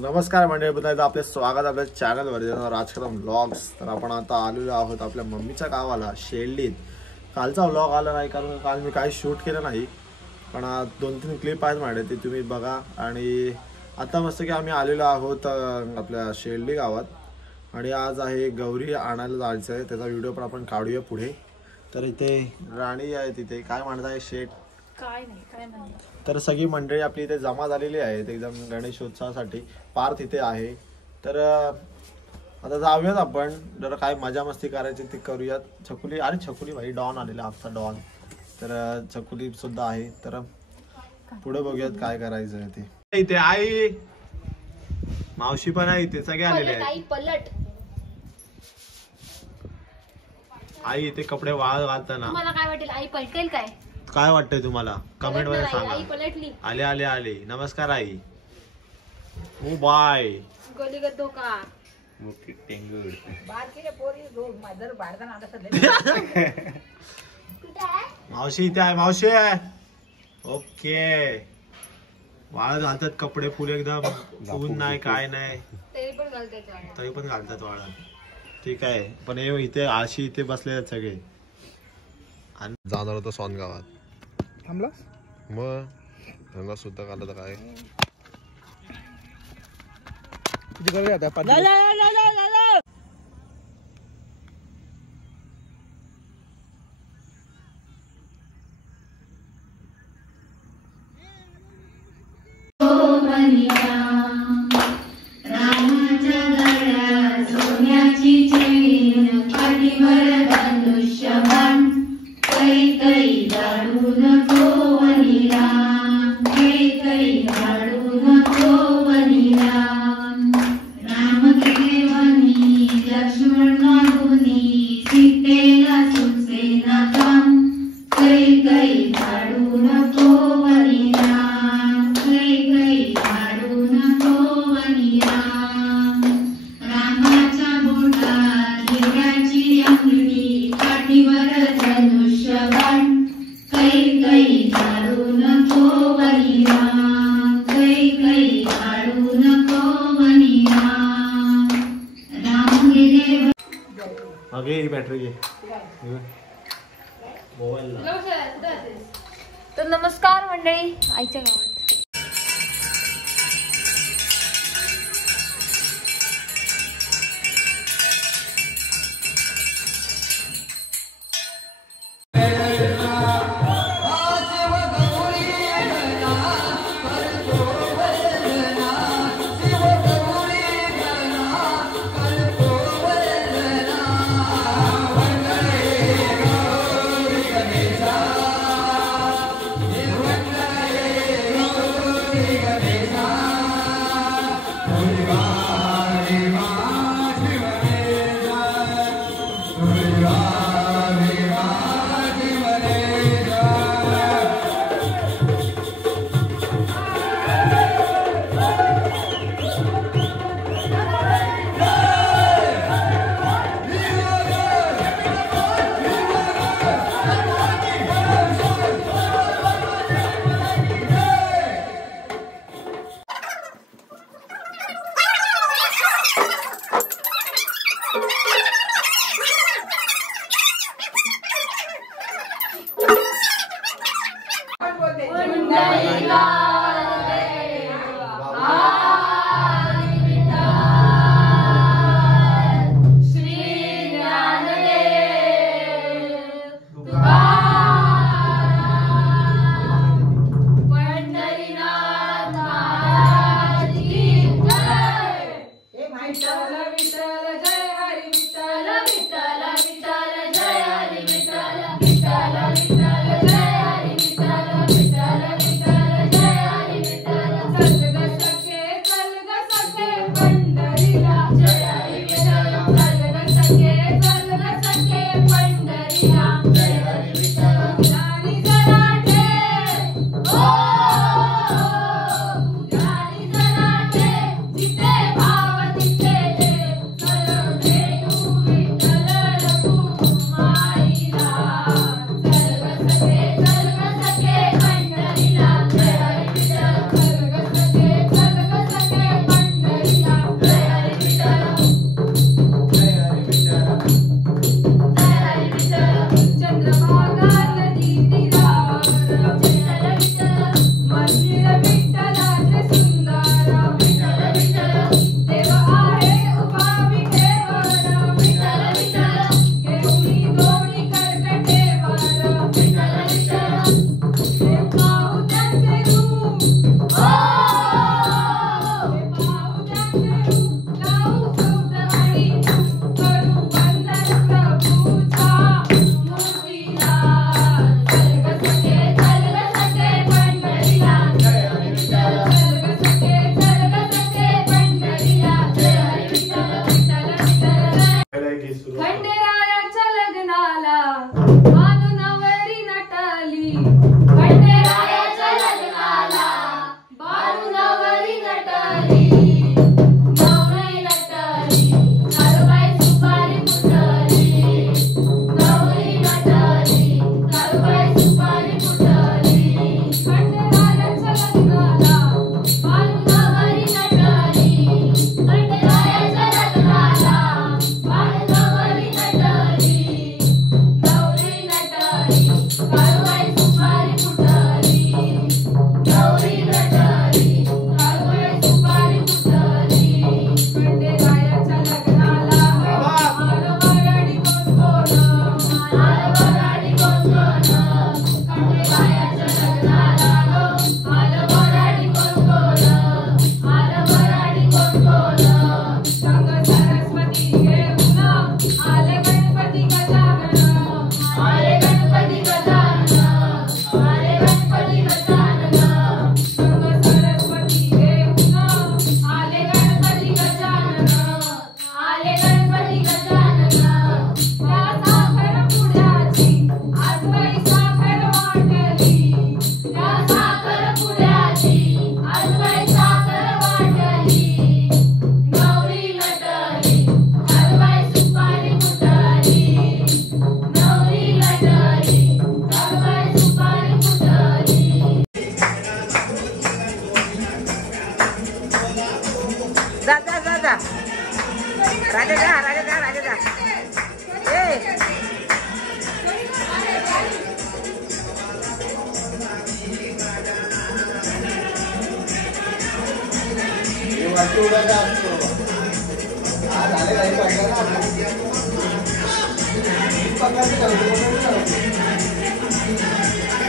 नमस्कार मंडळी, पुन्हा आपले स्वागत आपल्या चॅनलवर राजक्रम व्लॉग्स। तर आपण आता आलेलो आहोत आपल्या मम्मीच्या गावाला शेल्डीत। कालचा व्लॉग आला नाही कारण काल मी काही शूट केलं नाही, पण 2-3 क्लिप आहेत माझे, ते तुम्ही बघा। आणि आता मस्त की आम्ही आलेलो आहोत आपल्या शेल्डी गावात आणि आज आहे गौरी आणायला जायचं आहे, त्याचा व्हिडिओ पण आपण काढूया पुढे। तर इथे राणी आहे, तिथे काय म्हणता आहे शेट काय नाही काय म्हणतात, तर सगळी मंडळी आपली इथे जमा झालेली आहेत एकदम गणेशोत्सवासाठी। पार्थ इथे आहे, तर आता जाऊयात आपण, जरा काय मजा मस्ती करायची ती करूयात। छकुली, अरे छकुली भाई डॉन आलेला, आमचा डॉन, तर छकुली सुद्धा आहे। तर पुढे बघूयात काय करायचं आहे ते। इथे आई मावशी पण आहे, इथे सगळे आलेले आहेत। पलट आई इथे कपडे वाळत घालताना तुम्हाला काय वाटेल, आई पलटेल काय? काय वाटतंय तुम्हाला कमेंट मध्ये सांगा। आई पलटली, आले आले आले, नमस्कार आई। ओ बाय गोली गद्दो का मुकी टेंगुड बारकीने पोरी रोग मदर बारदान आला सध्या कुठे आहे मावशी? इथे आहे मावशी आहे। ओके, वाळत घालतात कपडे फुल एकदम, ऊन नाही काय नाही तरी पण घालतात वाळत। ठीक आहे, पण हे इथे आळशी इथे बसले आहेत सगळे। आणि जाणार होतो सोनगावात, थांबला मग त्यांना सुद्धा काढलं तर काय किती करूया आता? बॅटरी घे मोबाईल। तर नमस्कार मंडळी, आईच्या गावात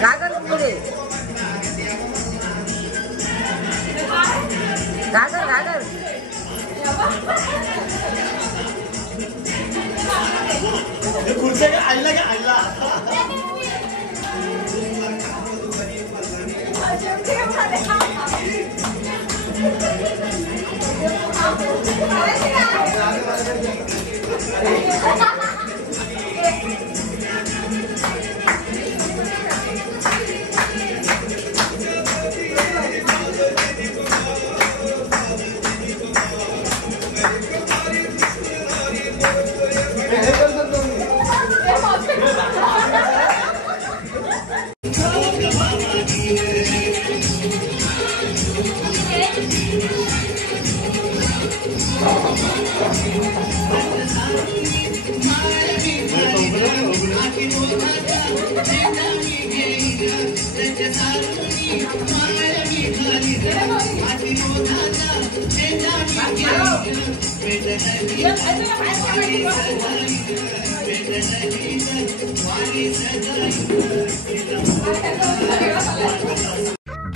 गागर पुढे गागर गागर आईला का आईला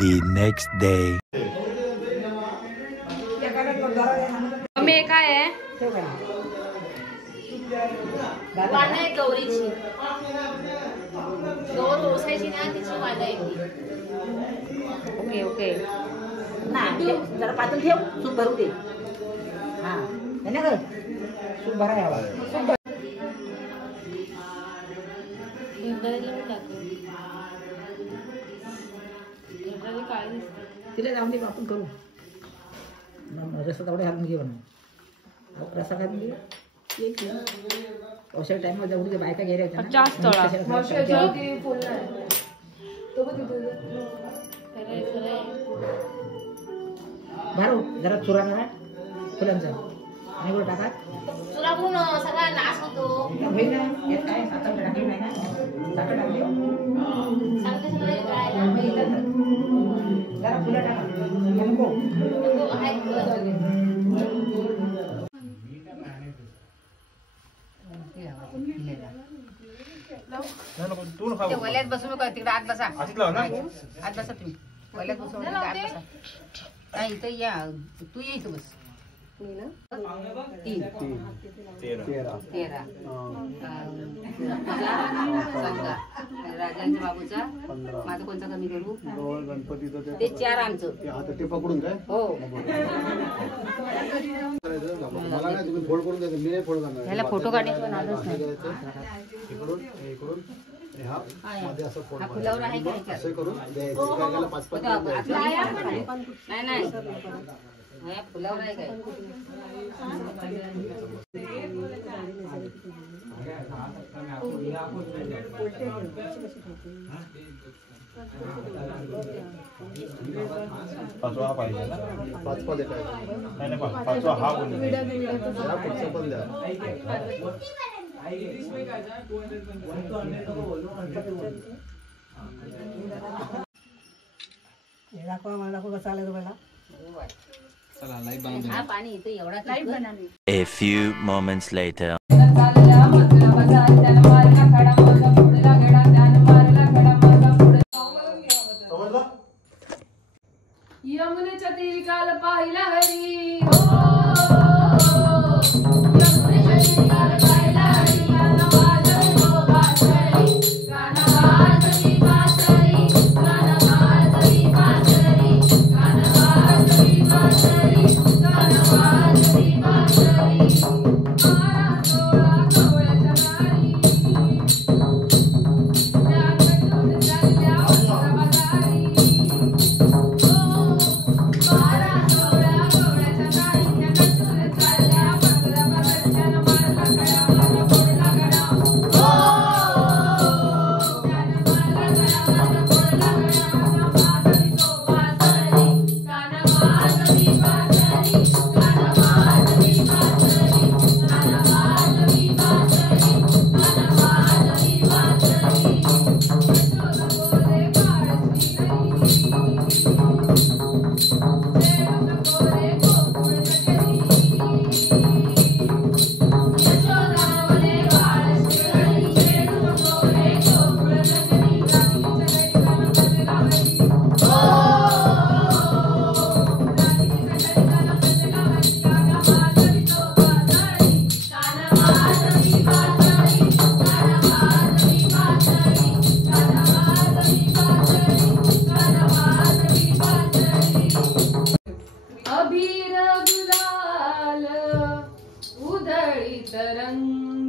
The next day. मम्मी काय आहे वाढ आहे गौरीची गौर ओसायची ना तिची वाढ आहे ओके ओके ना जरा पातळ ठेव सूप भरू दे हा नाही ना ग सूप भरा यावा तिला जाऊन दे आपण करू रस्ता तेवढे घालून घे म्हणून रस्ता घालून घे अशा टाइमला जाऊन ते बायका गेल्या होत्या 50 तळा भरू जरा चुरा करा फुलांचा आणि गोळ टाका तुला कोण सगळा नाश होतो होईल ना येत काय साखर टाकली नाही ना साखर टाकली सांगते सगळे काय जरा फुलं टाका नको वल्यात बसू नका तिकडे आत बसा आत बसा तुम्ही वल्यात बसू नका आत बसा नाही इथं या तू ये इथं बस 13 राजांच्या बाबूचा माझं कोणता कमी करू गणपतीचं ते 4 आमचं ते पकडून काय हो मला नाही तुम्ही फोल्ड करून द्यायचं मी नाही फोल्ड करणार ह्याला फोटो काढायचा नादच नाही इकडून हा मध्ये असं फोल्ड हा फुलावर आहे का असं करून द्यायचं काय त्याला 5-5 नाही नाही हा फुलावर आहे काय पाचवा हा पाहिजे ना 5 देत आहे नाही नाही पाचवा हा बोलले जरा पुढचं पण द्या दाखवा मला दाखवा कसं आलं तुम्हाला हा पाणी इथं एवढा लाईट बनावी A few moments later. यमुनेच्या तीरी काल पाहिला हरी हो यमुनेच्या तीरी काल पाहिला हरी गाणं वाजवतो बासरी गाणं वाजवी बासरी गाणं वाजवी बासरी गाणं वाजवी बासरी गाणं वाजवी बासरी मारा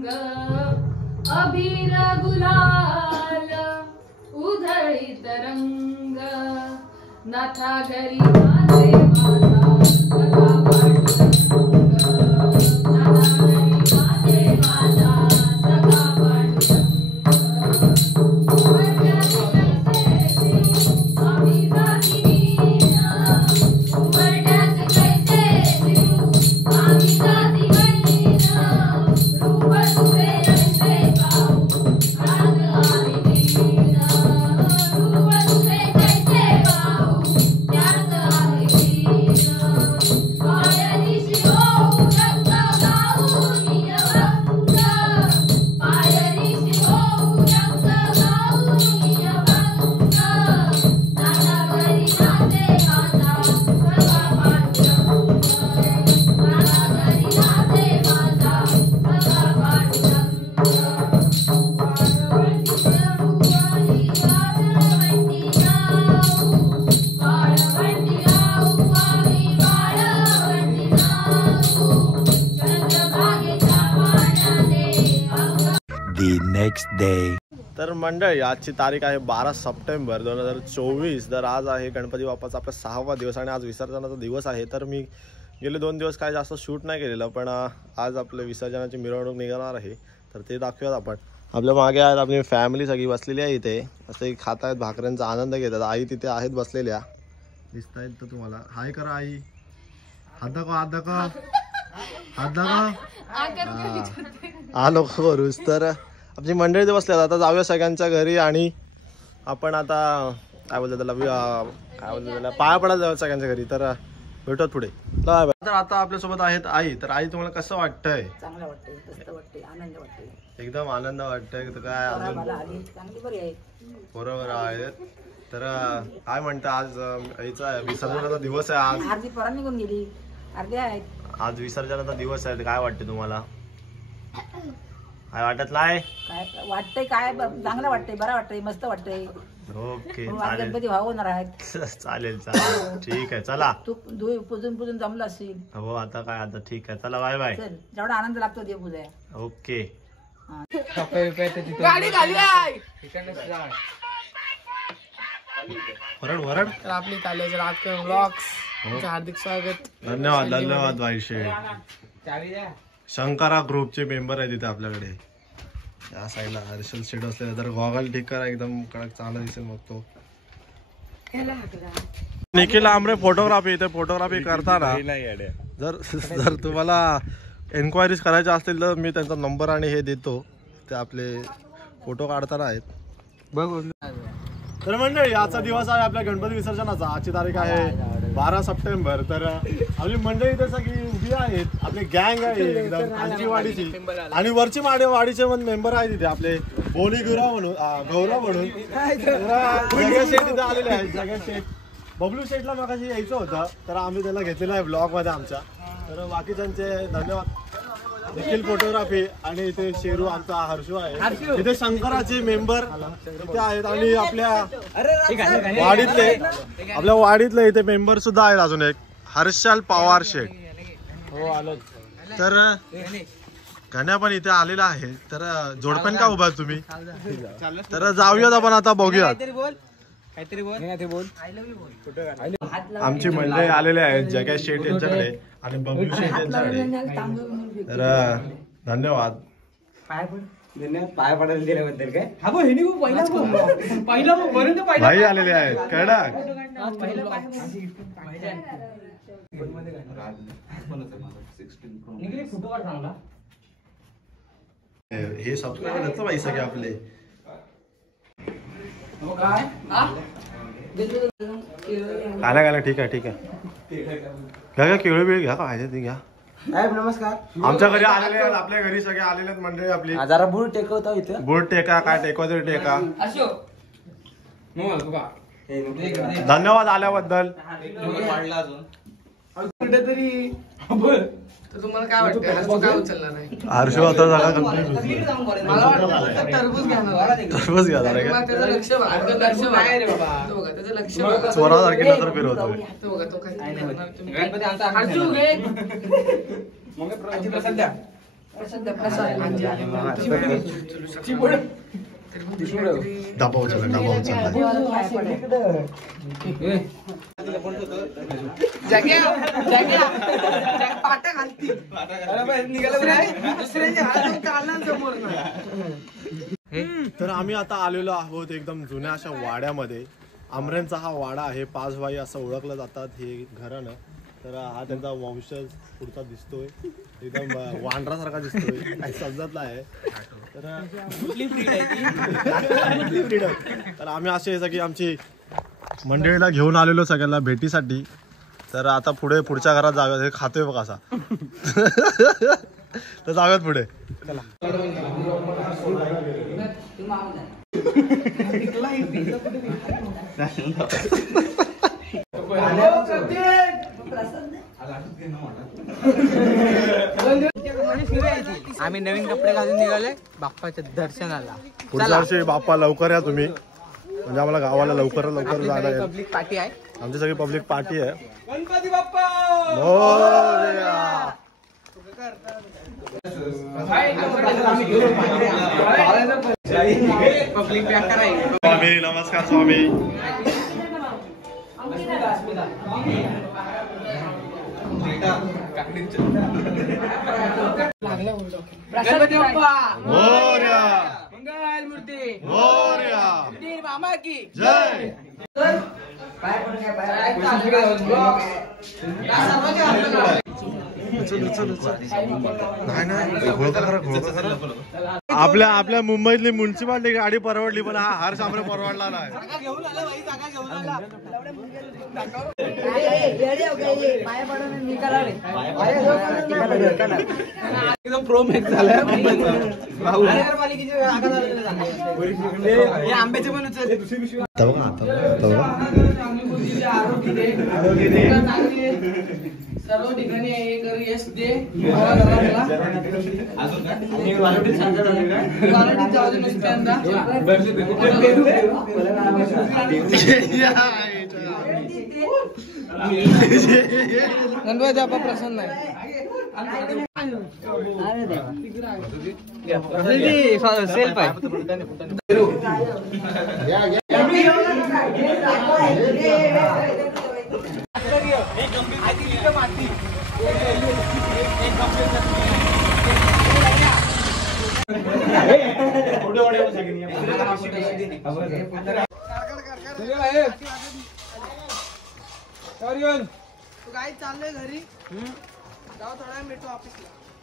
रंग अबीर गुलाल उधळीत रंग नाथा घरी माझे माझा सखा पांडुरंग नाथा घरी माझे माझा सखा पांडुरंग आम्ही जाती The next day. तर मंडळी आजची तारीख आहे 12 सप्टेंबर 2024. तर आज आहे गणपती बाप्पाचा आपला 6वा दिवस आणि आज विसर्जनाचा दिवस आहे. तर मी गेले 2 दिवस काय जास्त शूट नाही केलेलं, पण आज आपलं विसर्जनाची मिरवणूक निघणार आहे. तर ते दाखवूयात आपण. आपल्या मागे आहेत आपली फॅमिली सगळी बसलेली आहे इथे. असं खात आहेत, भाकऱ्यांचा आनंद घेतात. आई तिथे आहेत बसलेल्या, दिसत आहेत तर तुम्हाला. हाय करा आई, हात दाखव, हात दाखव, हात दाखव. आलो करूस. तर आपली मंडळी ते बसल्यात. आता जाऊया सगळ्यांच्या घरी आणि आपण आता काय बोलतो त्याला पाया पडायला जाऊया सगळ्यांच्या घरी. तर भेटत पुढे. तर आता आपल्यासोबत आहेत आई. तर आई तुम्हाला कसं वाटतंय? चांगलं वाटतंय, मस्त वाटतंय, आनंद वाटतंय, एकदम आनंद वाटतंय. तर काय अजून चांगली बरी आहे. बरोबर आहेत. तर काय म्हणतं आज आईचा विसर्जनाचा दिवस आहे. आज अर्धी पोरा निघून गेली, अर्धी आहेत. आज विसर्जनाचा दिवस आहे. काय वाटते तुम्हाला? काय वाटत नाही? काय वाटतंय, काय चांगलं वाटतंय, बरं वाटतंय, मस्त वाटतंय. ओके आज गणपती भाव होणार आहेत. चालेल चालेल ठीक आहे. चला तू पूजून जमलं असेल. हो आता काय, आता ठीक आहे. चला बाय बाय. चल, जेवढा आनंद लागतो देव पूजा. ओके. गाडी खाली आहे. Word word. तर आपली कॉलेज राजकीय ब्लॉग्स हार्दिक स्वागत. धन्यवाद धन्यवाद वायशे. शंकरा ग्रुपचे मेंबर आहे तिथे आपल्याकडे. या साईडला हर्षल शेट असलेला. तर गॉगल ठीक करा, एकदम कडक चांगला दिसेल. मग तो निखिल आमरे फोटोग्राफी. इथे फोटोग्राफी करताना जर तुम्हाला एन्क्वायरीज करायच्या असतील तर मी त्यांचा नंबर आणि हे देतो. ते आपले फोटो काढताना आहेत. तर मंडळी आजचा दिवस आहे आपल्या गणपती विसर्जनाचा. आजची तारीख आहे 12 सप्टेंबर. तर आपली मंडळी इथे सगळी उभी आहेत. आपली गँग आहे एकदम खालची वाडीची आणि वरची वाडीचे पण मेंबर आहेत तिथे. आपले बोली गौरव म्हणून जगेश शेठ तिथे आलेले आहेत. जगेश शेठ, बबलू शेठला मगाशी यायचं होतं तर आम्ही त्याला घेतलेलं आहे ब्लॉग मध्ये आमच्या. तर बाकीच्यांचे धन्यवाद. निखिल फोटोग्राफी आणि इथे शेरू आमचा हर्षू आहे. इथे शंकराचे मेंबर इथे आहेत आणि आपल्या वाडीतले इथे मेंबर सुद्धा आहेत. अजून एक हर्षल पवार शेठ. तर गण्या पण इथे आलेला आहे. तर जोडपण का उभा तुम्ही? तर जाऊयात आपण आता बघूयात. आमची मंडळी आलेले आहेत जगेश शेठ यांच्याकडे आणि बबलू शेठ यांच्याकडे. तर धन्यवाद. पाय पडायला दिल्याबद्दल काय भाई आलेले आहेत. कडक हे सबस्क्राईबर आहेत भाई सगळे आपले. घाला ठीक आहे ठीक आहे. घ्या केळी बिळी घ्या, काय ते घ्या. नमस्कार. आमच्या घरी आलेले आहेत. आपल्या घरी सगळे आलेले आहेत मंडळी आपली. जरा बुड टेकवता इथे. बुड टेका, काय टेकवा टेका. धन्यवाद आल्याबद्दल. तुम्हाला काय वाटतं हर्षू काय उचलणार आहे? हर्षू आता झाला मला वाटतं टरबूज घेणार. टरबूज घेणार आहे का? त्याचं लक्ष बघा, त्याचं लक्ष बघा. चोरासारखी नजर फिरवतोय. तो बघा तो काय हर्षू घे. डबा उचलला तर आम्ही आता आलेलो आहोत एकदम जुन्या अशा वाड्यामध्ये. आमऱ्यांचा हा वाडा आहे. 5 भाई असं ओळखलं जातात हे घरानं. तर हा त्यांचा वंशज पुढचा दिसतोय, एकदम वांडरासारखा दिसतोय, काही समजत नाही. तर आम्ही असे सगळी आमची मंडळीला घेऊन आलेलो सगळ्यांना भेटीसाठी. तर आता पुढच्या घरात जाऊयात. हे खातोय बघ असा. तर जाऊयात पुढे. आम्ही नवीन कपडे घालून निघाले बाप्पाच्या दर्शनाला. पुढच्या वर्षी बाप्पा लवकर या तुम्ही, म्हणजे आम्हाला गावाला लवकर जायला येईल. पब्लिक पार्टी आहे, आमची सगळी पब्लिक पार्टी आहे. गणपती बाप्पा मोरया. पब्लिक स्वामी नमस्कार स्वामी. गणपती बाप्पा मोरया. मंगल मूर्ती मोरया. मामा की जय. आपल्या मुंबईतली म्युन्सिपालिटी गाडी परवडली, पण हा हर्ष आम्हाला परवडला नाही. एकदम प्रो मॅक्स झालाय. आंब्याचे पण सर्व ठिकाणी यश दे. गणपती बाप्पा प्रसन्न आहे. सेल्फ आहे.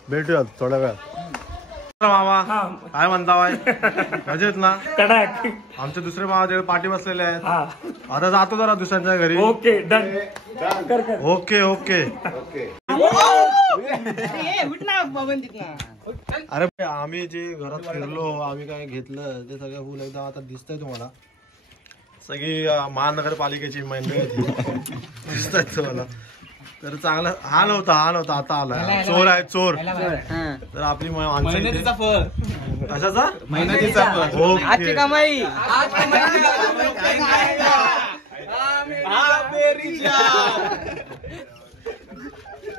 भेटूयात थोड्या वेळात. मामा काय म्हणता बाय, मजेत ना? आमचे दुसरे मामा तिकडे पाठी बसलेले आहेत. आता जातो जरा दुसऱ्यांच्या घरी. Okay done. Okay okay. अरे आम्ही जे घरात फिरलो, आम्ही काय घेतलं ते सगळं फुल एकदम आता दिसतंय तुम्हाला. सगळी महानगरपालिकेची मंडळी दिसतात तुम्हाला. तर चांगला हा नव्हता आता आला. चोर आहे चोर. तर आपली मेहनतीचा फळ. कशाचा? मेहनतीचा फळ. आजची कमाई.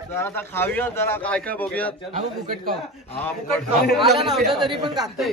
जरा आता खाऊया, जरा काय काय बघूयात. फुकट खाऊ. हा फुकट खाऊ. आला नव्हता तरी पण खातोय.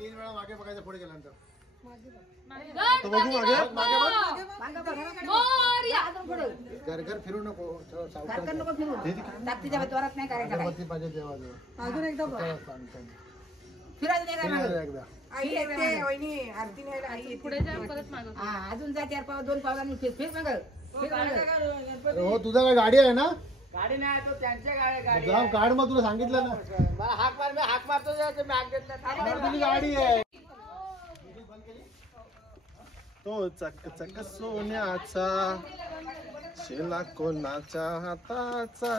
3 वेळा मागे बघायचं पुढे गेल्यानंतर. तो बघू मागे मागे बघ. घर घर फिरू नको. सारखं नको फिरू. ताकदीच्या जोरात नाही करायचं. गणपती पाहिजे देवाजवळ. अजून एकदा फिरायचं नाही काय मागं. एकदा. अजून जा 4 पाव 2 पावलांनी फिर मागं. फिर मागं. हो तुझा काय गाडी आहे ना? गाडी नाही तो त्यांच्या गाडी जाऊ काढ मग तुला सांगितलं ना. मला हाक मारतो बॅग देत तुझी गाडी आहे. तो चक चक सोन्याचा शेला कोणाच्या हाताचा.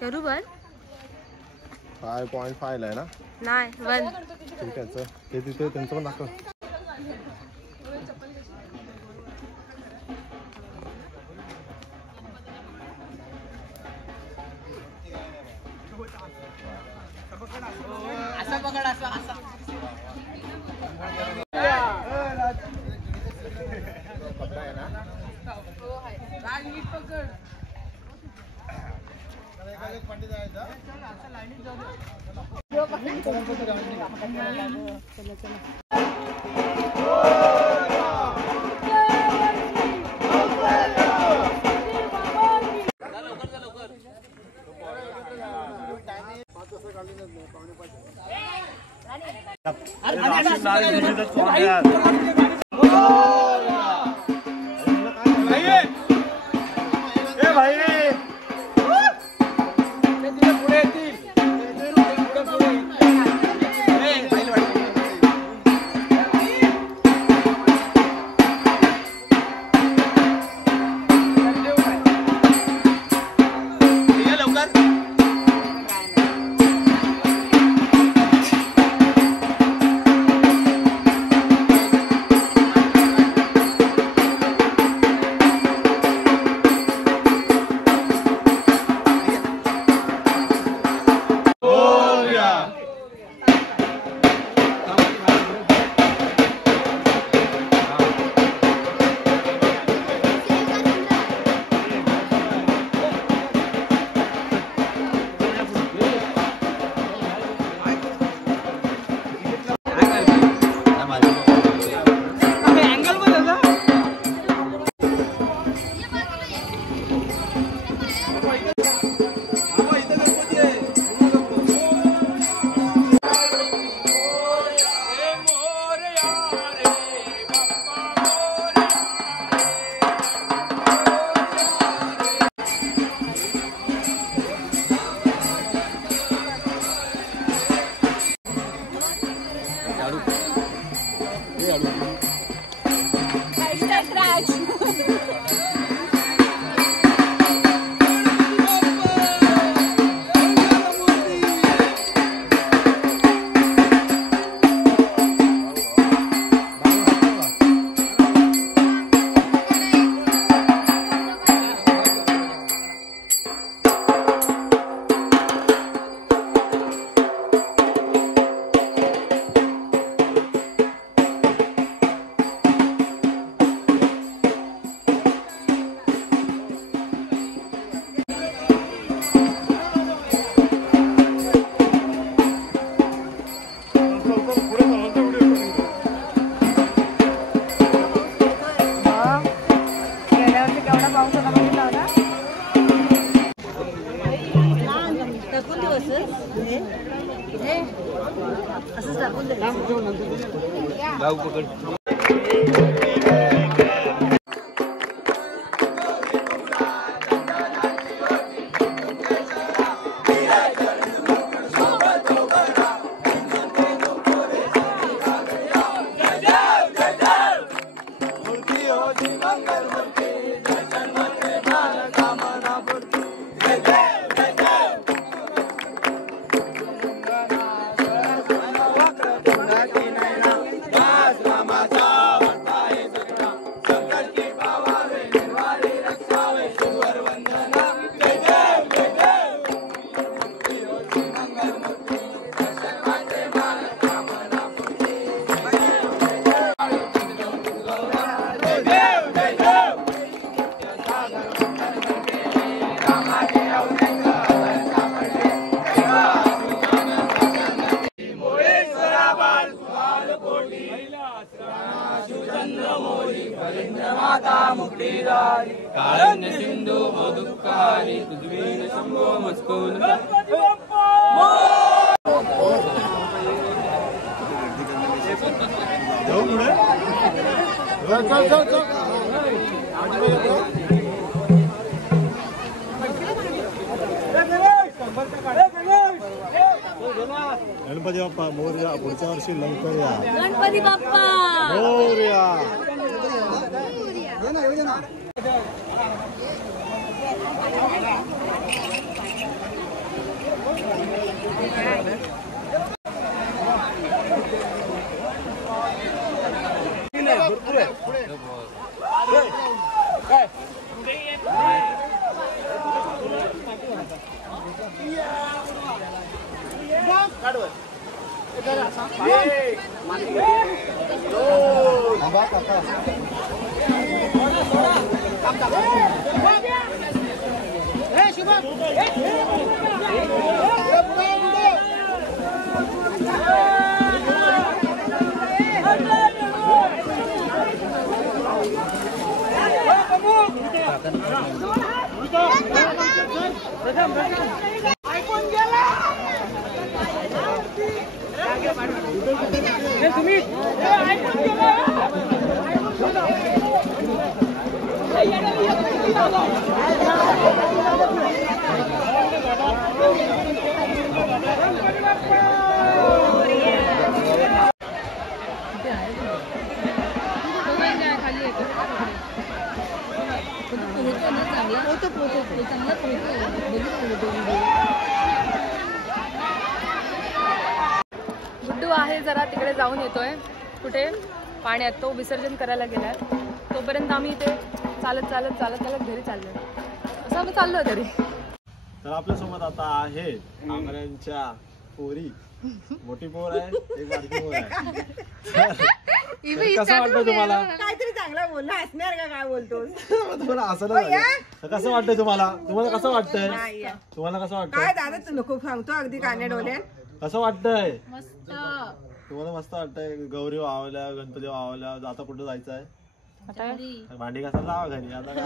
करू बर 5.5 आहे ना? नाही 1 ठीक आहे ते तिथे त्यांचं पण दाखव. असं पकड असं शरीरारी काळण्य सिंधू मोदुकारी पृथ्वीन शंभो मस्कोन गणपती बाप्पा मोरया. पुढच्या वर्षी लवकर या. गणपती बाप्पा मोरया. गुड्डू आहे जरा तिकडे जाऊन येतोय कुठे पाण्यात, तो विसर्जन करायला गेलाय. तोपर्यंत आम्ही इथे चालत चालत चालत चालत घरी चाललोय. असं आम्ही चाललोय घरी. तर आपल्यासोबत आता आहे आंगण्यांच्या पोरी. मोठी पोर आहे, एक बारकी पोर आहे. कसं वाटतं तुम्हाला? काहीतरी चांगला बोलला, हसणार का काय बोलतोस? तुम्हाला असं नाही झालं. कसं वाटतंय तुम्हाला? तुम्हाला कसं वाटतंय? तुम्हाला कसं काय वाटतंय? दादा तू नको सांगतो अगदी काने डोले. कसं वाटतंय? मस्त. तुम्हाला मस्त वाटतंय? गौरी वावल्या, गणपती वावल्या, आता कुठं जायचं आहे? भांडी घासायला जावा घरी. आता काय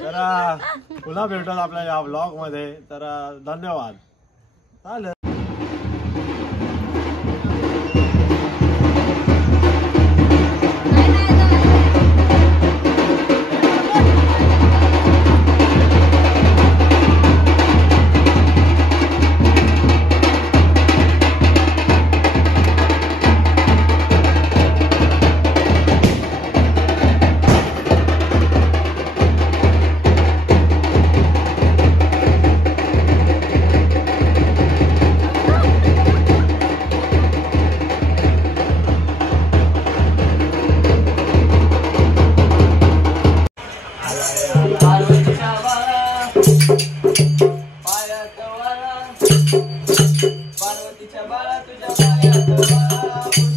तर पुन्हा भेटू आपल्या या ब्लॉग मध्ये. तर धन्यवाद. चालेल. पार्वतीच्या बाळा तुझ्या पायात